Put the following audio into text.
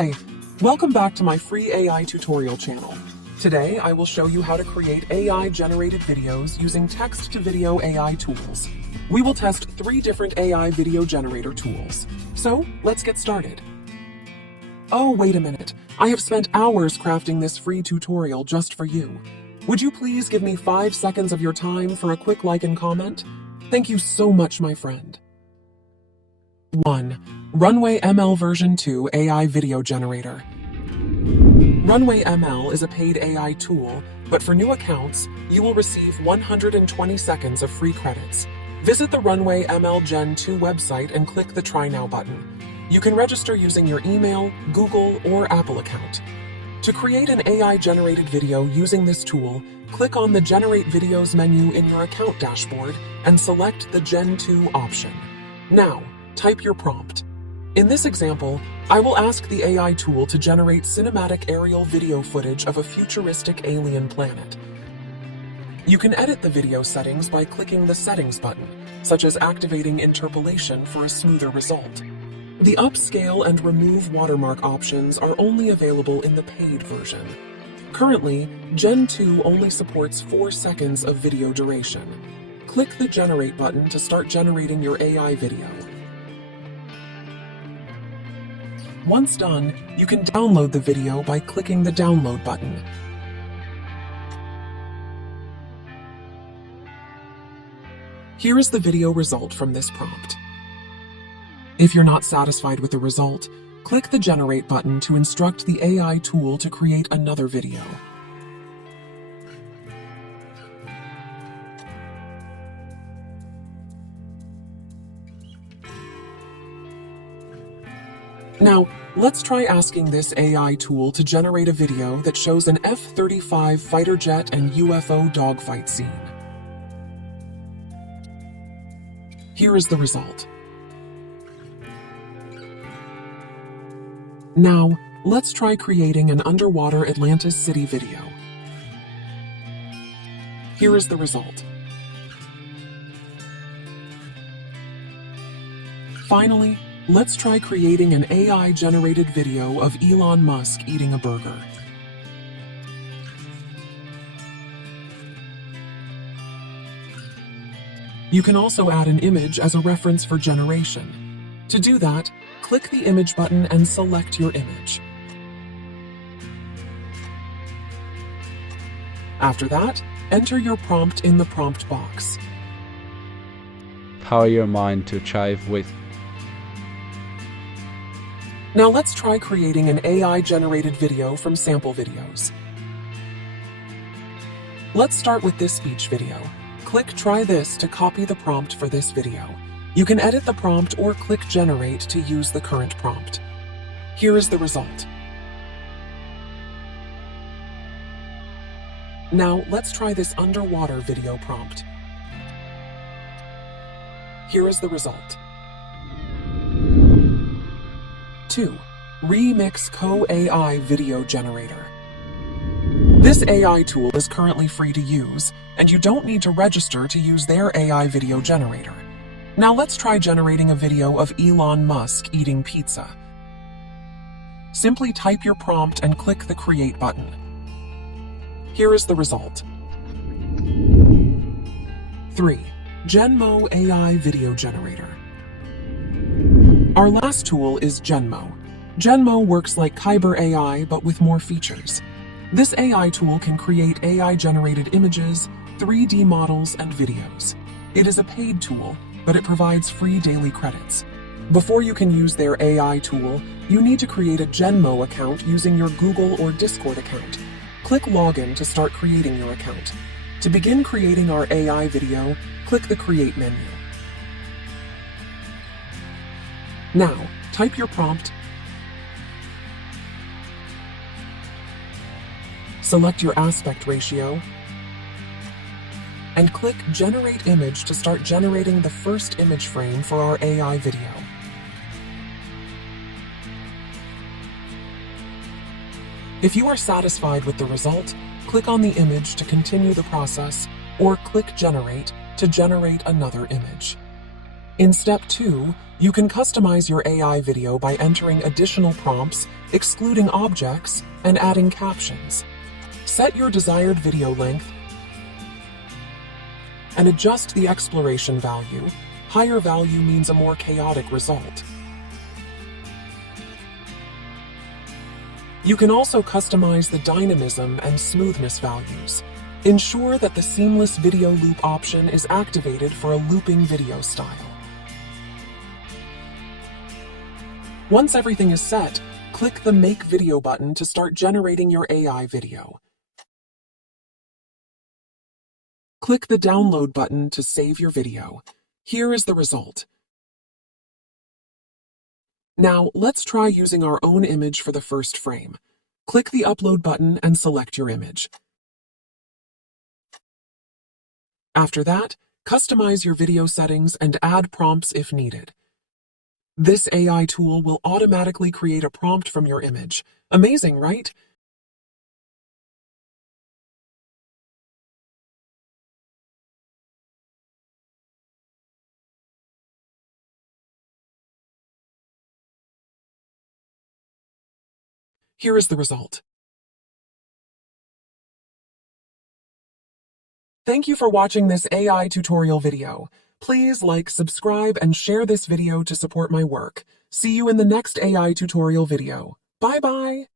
Hi, welcome back to my free AI tutorial channel. Today, I will show you how to create AI-generated videos using text-to-video AI tools. We will test 3 different AI video generator tools. So, let's get started. Oh, wait a minute. I have spent hours crafting this free tutorial just for you. Would you please give me 5 seconds of your time for a quick like and comment? Thank you so much, my friend. 1. Runway ML version 2 AI video generator. Runway ML is a paid AI tool, but for new accounts, you will receive 120 seconds of free credits. Visit the Runway ML Gen 2 website and click the Try Now button. You can register using your email, Google, or Apple account. To create an AI-generated video using this tool, click on the Generate Videos menu in your account dashboard and select the Gen 2 option. Now, type your prompt. In this example, I will ask the AI tool to generate cinematic aerial video footage of a futuristic alien planet. You can edit the video settings by clicking the Settings button, such as activating interpolation for a smoother result. The upscale and remove watermark options are only available in the paid version. Currently, Gen 2 only supports 4 seconds of video duration. Click the Generate button to start generating your AI video. Once done, you can download the video by clicking the Download button. Here is the video result from this prompt. If you're not satisfied with the result, click the Generate button to instruct the AI tool to create another video. Now, let's try asking this AI tool to generate a video that shows an F-35 fighter jet and UFO dogfight scene. Here is the result. Now, let's try creating an underwater Atlantis City video. Here is the result. Finally, let's try creating an AI-generated video of Elon Musk eating a burger. You can also add an image as a reference for generation. To do that, click the Image button and select your image. After that, enter your prompt in the prompt box. Power your mind to chive with. Now let's try creating an AI-generated video from sample videos. Let's start with this speech video. Click Try This to copy the prompt for this video. You can edit the prompt or click Generate to use the current prompt. Here is the result. Now let's try this underwater video prompt. Here is the result. 2. Reemix Co-AI Video Generator. This AI tool is currently free to use, and you don't need to register to use their AI video generator. Now let's try generating a video of Elon Musk eating pizza. Simply type your prompt and click the Create button. Here is the result. 3. GenMo AI Video Generator. Our last tool is GenMo. GenMo works like Kaiber AI but with more features. This AI tool can create AI-generated images, 3D models, and videos. It is a paid tool, but it provides free daily credits. Before you can use their AI tool, you need to create a GenMo account using your Google or Discord account. Click Login to start creating your account. To begin creating our AI video, click the Create menu. Now, type your prompt, select your aspect ratio, and click Generate Image to start generating the first image frame for our AI video. If you are satisfied with the result, click on the image to continue the process, or click Generate to generate another image. In step 2, you can customize your AI video by entering additional prompts, excluding objects, and adding captions. Set your desired video length and adjust the exploration value. Higher value means a more chaotic result. You can also customize the dynamism and smoothness values. Ensure that the seamless video loop option is activated for a looping video style. Once everything is set, click the Make Video button to start generating your AI video. Click the Download button to save your video. Here is the result. Now, let's try using our own image for the first frame. Click the Upload button and select your image. After that, customize your video settings and add prompts if needed. This AI tool will automatically create a prompt from your image. Amazing, right? Here is the result. Thank you for watching this AI tutorial video. Please like, subscribe, and share this video to support my work. See you in the next AI tutorial video. Bye-bye!